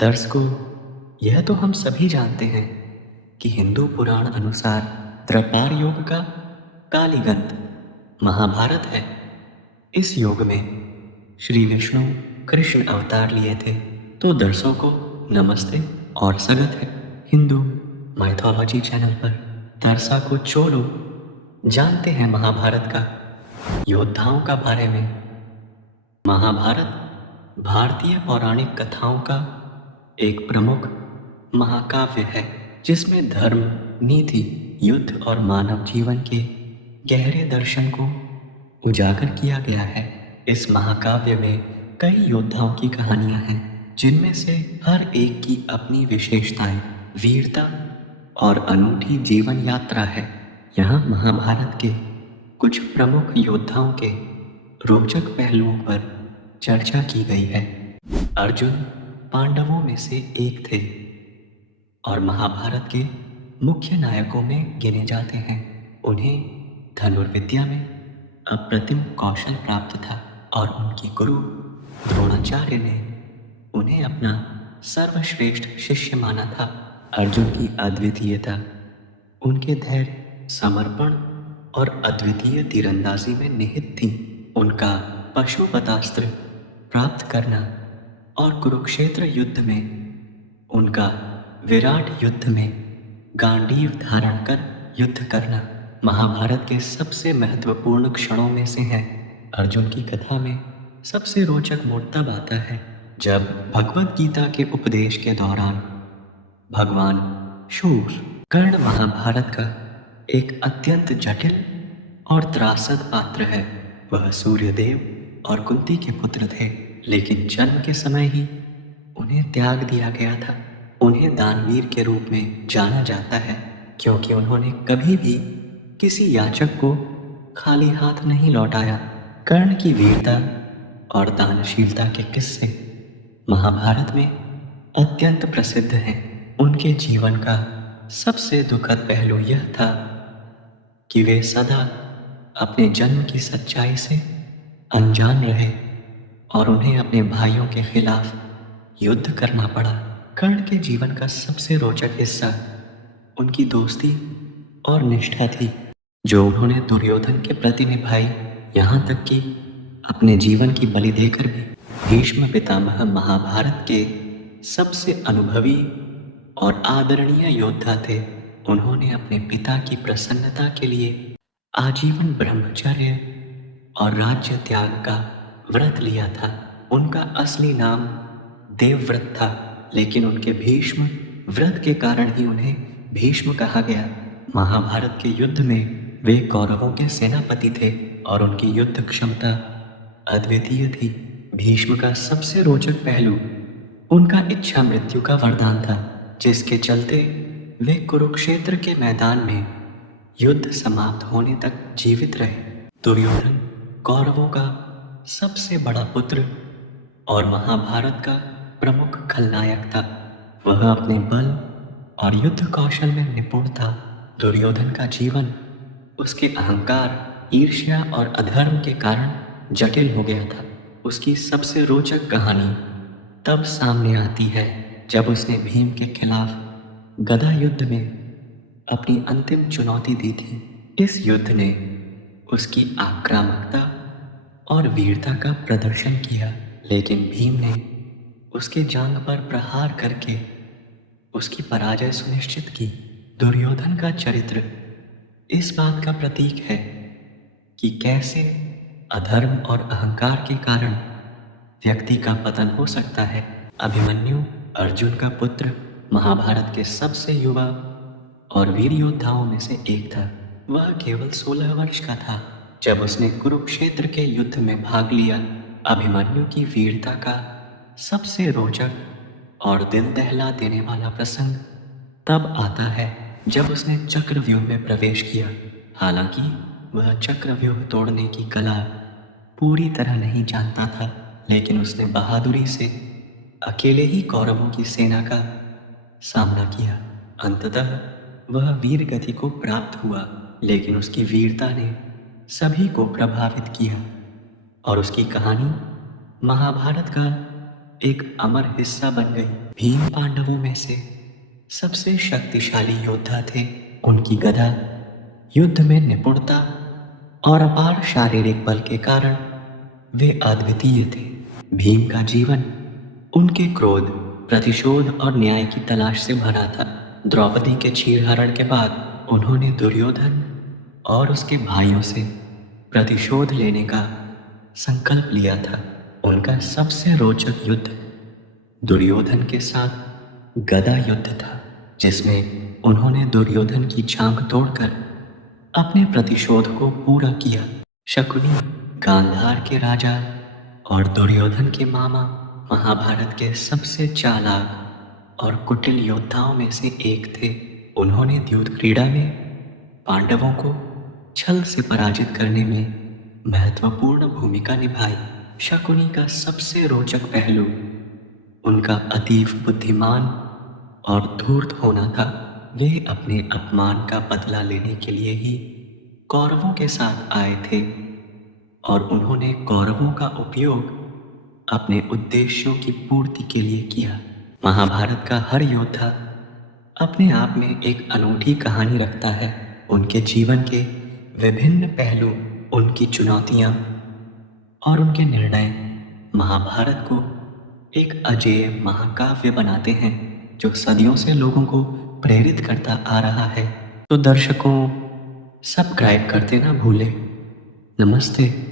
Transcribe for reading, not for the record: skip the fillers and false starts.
दर्शकों, यह तो हम सभी जानते हैं कि हिंदू पुराण अनुसार द्रपार युग का कालीगंत महाभारत है। इस युग में श्री विष्णु कृष्ण अवतार लिए थे। तो दर्शकों को नमस्ते और स्वागत है हिंदू माइथोलॉजी चैनल पर। दर्शकों चलो जानते हैं महाभारत का योद्धाओं का बारे में। महाभारत भारतीय पौराणिक कथाओं का एक प्रमुख महाकाव्य है जिसमें धर्म, नीति, युद्ध और मानव जीवन के गहरे दर्शन को उजागर किया गया है। इस महाकाव्य में कई योद्धाओं की कहानियां हैं जिनमें से हर एक की अपनी विशेषताएं, वीरता और अनूठी जीवन यात्रा है। यहाँ महाभारत के कुछ प्रमुख योद्धाओं के रोचक पहलुओं पर चर्चा की गई है। अर्जुन पांडवों में से एक थे और महाभारत के मुख्य नायकों में गिने जाते हैं। उन्हें धनुर्विद्या में अप्रतिम कौशल प्राप्त था और उनके गुरु द्रोणाचार्य ने उन्हें अपना सर्वश्रेष्ठ शिष्य माना था। अर्जुन की अद्वितीयता उनके धैर्य, समर्पण और अद्वितीय तीरंदाजी में निहित थी। उनका पशुपतास्त्र प्राप्त करना और कुरुक्षेत्र युद्ध में उनका विराट युद्ध में गांडीव धारण कर युद्ध करना महाभारत के सबसे महत्वपूर्ण क्षणों में से है। अर्जुन की कथा में सबसे रोचक मोड़ तब आता है जब भगवत गीता के उपदेश के दौरान भगवान शूर कर्ण महाभारत का एक अत्यंत जटिल और त्रासद पात्र है। वह सूर्यदेव और कुंती के पुत्र थे, लेकिन जन्म के समय ही उन्हें त्याग दिया गया था। उन्हें दानवीर के रूप में जाना जाता है क्योंकि उन्होंने कभी भी किसी याचक को खाली हाथ नहीं लौटाया। कर्ण की वीरता और दानशीलता के किस्से महाभारत में अत्यंत प्रसिद्ध हैं। उनके जीवन का सबसे दुखद पहलू यह था कि वे सदा अपने जन्म की सच्चाई से अनजान रहे और उन्हें अपने भाइयों के खिलाफ युद्ध करना पड़ा। कर्ण के जीवन का सबसे रोचक हिस्सा उनकी दोस्ती और निष्ठा थी जो उन्होंने दुर्योधन के प्रति निभाई, यहाँ तक कि अपने जीवन की बलि देकर भी। भीष्म पितामह महाभारत के सबसे अनुभवी और आदरणीय योद्धा थे। उन्होंने अपने पिता की प्रसन्नता के लिए आजीवन ब्रह्मचर्य और राज्य त्याग का व्रत लिया था। उनका असली नाम देवव्रत था, लेकिन उनके भीष्म व्रत के कारण ही उन्हें भीष्म कहा गया। महाभारत के युद्ध में वे कौरवों के सेनापति थे और उनकी युद्ध क्षमता अद्वितीय थी। भीष्म का सबसे रोचक पहलू उनका इच्छा मृत्यु का वरदान था, जिसके चलते वे कुरुक्षेत्र के मैदान में युद्ध समाप्त होने तक जीवित रहे। दुर्योधन कौरवों का सबसे बड़ा पुत्र और महाभारत का प्रमुख खलनायक था। वह अपने बल और युद्ध कौशल में निपुण था। दुर्योधन का जीवन उसके अहंकार, ईर्ष्या और अधर्म के कारण जटिल हो गया था। उसकी सबसे रोचक कहानी तब सामने आती है जब उसने भीम के खिलाफ गदा युद्ध में अपनी अंतिम चुनौती दी थी। इस युद्ध ने उसकी आक्रामकता और वीरता का प्रदर्शन किया, लेकिन भीम ने उसके जांघ पर प्रहार करके उसकी पराजय सुनिश्चित की। दुर्योधन का चरित्र इस बात का प्रतीक है कि कैसे अधर्म और अहंकार के कारण व्यक्ति का पतन हो सकता है। अभिमन्यु अर्जुन का पुत्र महाभारत के सबसे युवा और वीर योद्धाओं में से एक था। वह केवल 16 वर्ष का था जब उसने कुरुक्षेत्र के युद्ध में भाग लिया। अभिमन्यु की वीरता का सबसे रोचक और दिल दहला देने वाला प्रसंग तब आता है जब उसने चक्रव्यूह में प्रवेश किया। हालांकि वह चक्रव्यूह तोड़ने की कला पूरी तरह नहीं जानता था, लेकिन उसने बहादुरी से अकेले ही कौरवों की सेना का सामना किया। अंततः वह वीर गति को प्राप्त हुआ, लेकिन उसकी वीरता ने सभी को प्रभावित किया और उसकी कहानी महाभारत का एक अमर हिस्सा बन गई। भीम पांडवों में से सबसे शक्तिशाली योद्धा थे। उनकी गदा युद्ध में निपुणता और अपार शारीरिक बल के कारण वे अद्वितीय थे। भीम का जीवन उनके क्रोध, प्रतिशोध और न्याय की तलाश से भरा था। द्रौपदी के चीरहरण के बाद उन्होंने दुर्योधन और उसके भाइयों से प्रतिशोध लेने का संकल्प लिया था। उनका सबसे रोचक युद्ध दुर्योधन के साथ गदा युद्ध था, जिसमें उन्होंने दुर्योधन की छांग तोड़कर अपने प्रतिशोध को पूरा किया। शकुनी गांधार के राजा और दुर्योधन के मामा महाभारत के सबसे चालाक और कुटिल योद्धाओं में से एक थे। उन्होंने द्यूत क्रीड़ा में पांडवों को छल से पराजित करने में महत्वपूर्ण भूमिका निभाई। शकुनी का सबसे रोचक पहलू उनका अतीव बुद्धिमान और धूर्त होना था। वे अपने अपमान का बदला लेने के लिए ही कौरवों के साथ आए थे और उन्होंने कौरवों का उपयोग अपने उद्देश्यों की पूर्ति के लिए किया। महाभारत का हर योद्धा अपने आप में एक अनूठी कहानी रखता है। उनके जीवन के विभिन्न पहलू, उनकी चुनौतियाँ और उनके निर्णय महाभारत को एक अजेय महाकाव्य बनाते हैं जो सदियों से लोगों को प्रेरित करता आ रहा है। तो दर्शकों, सब्सक्राइब करते ना भूलें। नमस्ते।